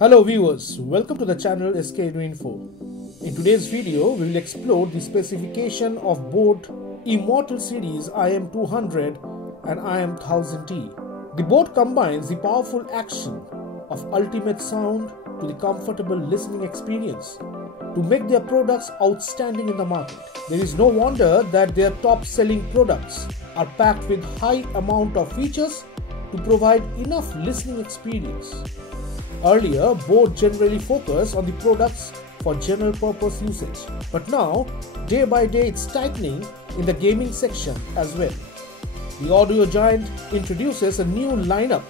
Hello viewers, welcome to the channel SK-Info. In today's video, we will explore the specification of both Immortal Series IM200 and IM1000T. The boat combines the powerful action of ultimate sound to the comfortable listening experience to make their products outstanding in the market. There is no wonder that their top-selling products are packed with high amount of features to provide enough listening experience. Earlier, Boat generally focused on the products for general purpose usage, but now, day by day, it's tightening in the gaming section as well. The audio giant introduces a new lineup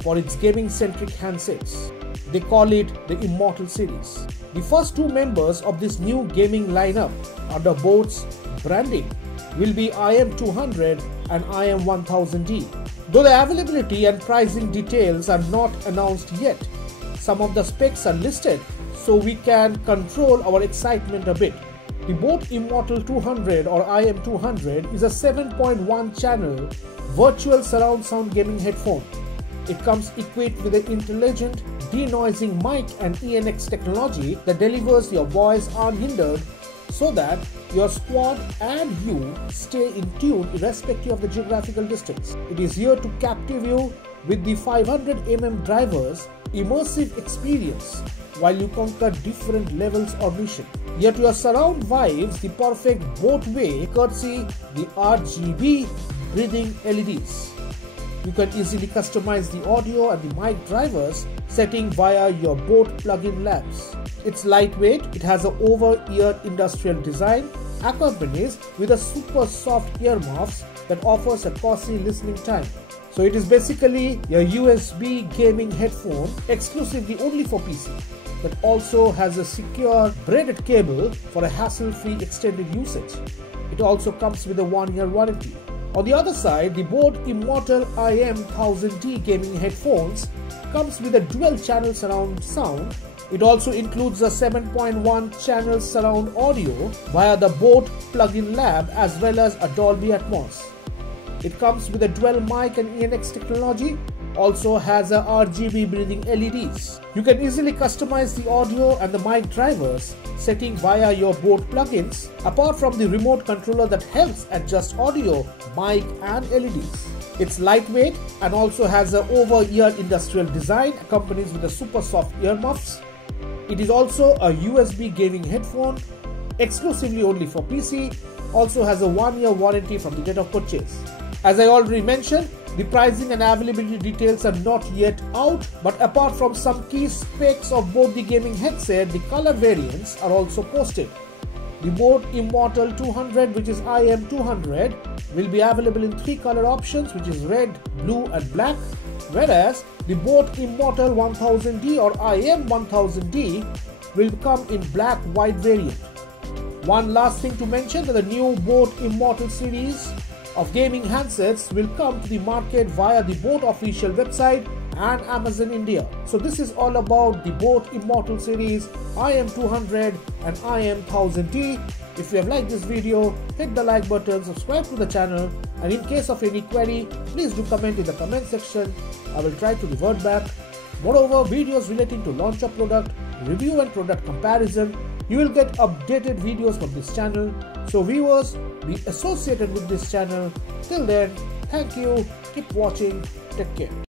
for its gaming-centric handsets. They call it the Immortal Series. The first two members of this new gaming lineup under Boat's branding will be IM200 and IM1000D. Though the availability and pricing details are not announced yet, some of the specs are listed so we can control our excitement a bit. The Boat Immortal 200 or IM200 is a 7.1 channel virtual surround sound gaming headphone. It comes equipped with an intelligent denoising mic and ENX technology that delivers your voice unhindered so that your squad and you stay in tune irrespective of the geographical distance. It is here to captivate you with the 500mm driver's immersive experience while you conquer different levels of vision. Yet your surround vibes the perfect boat way courtesy the RGB breathing LEDs. You can easily customize the audio and the mic drivers setting via your Boat plugin labs. It's lightweight, it has an over-ear industrial design, accompanied with a super soft earmuffs that offers a cozy listening time. So it is basically your USB gaming headphone exclusively only for PC that also has a secure braided cable for a hassle-free extended usage. It also comes with a 1-year warranty. On the other side, the Boat Immortal IM1000D gaming headphones comes with a dual channel surround sound. It also includes a 7.1 channel surround audio via the Boat plugin lab as well as a Dolby Atmos. It comes with a dual mic and ENX technology, also has a RGB breathing LEDs. You can easily customize the audio and the mic drivers setting via your Boat plugins apart from the remote controller that helps adjust audio, mic and LEDs. It's lightweight and also has an over-ear industrial design accompanied with a super soft earmuffs. It is also a USB gaming headphone exclusively only for PC, also has a 1-year warranty from the date of purchase. As I already mentioned, the pricing and availability details are not yet out, but apart from some key specs of both the gaming headset, the color variants are also posted. The Boat Immortal 200, which is IM200, will be available in 3 color options, which is red, blue and black, whereas the Boat Immortal 1000D or IM1000D will come in black white variant. One last thing to mention that the new Boat Immortal series of gaming handsets will come to the market via the Boat official website and Amazon India. So this is all about the Boat Immortal series IM200 and IM1000D. If you have liked this video, hit the like button, subscribe to the channel, and in case of any query, please do comment in the comment section. I will try to revert back. Moreover, videos relating to launch of product, review and product comparison, you will get updated videos from this channel. So viewers, be associated with this channel. Till then, thank you, keep watching, take care.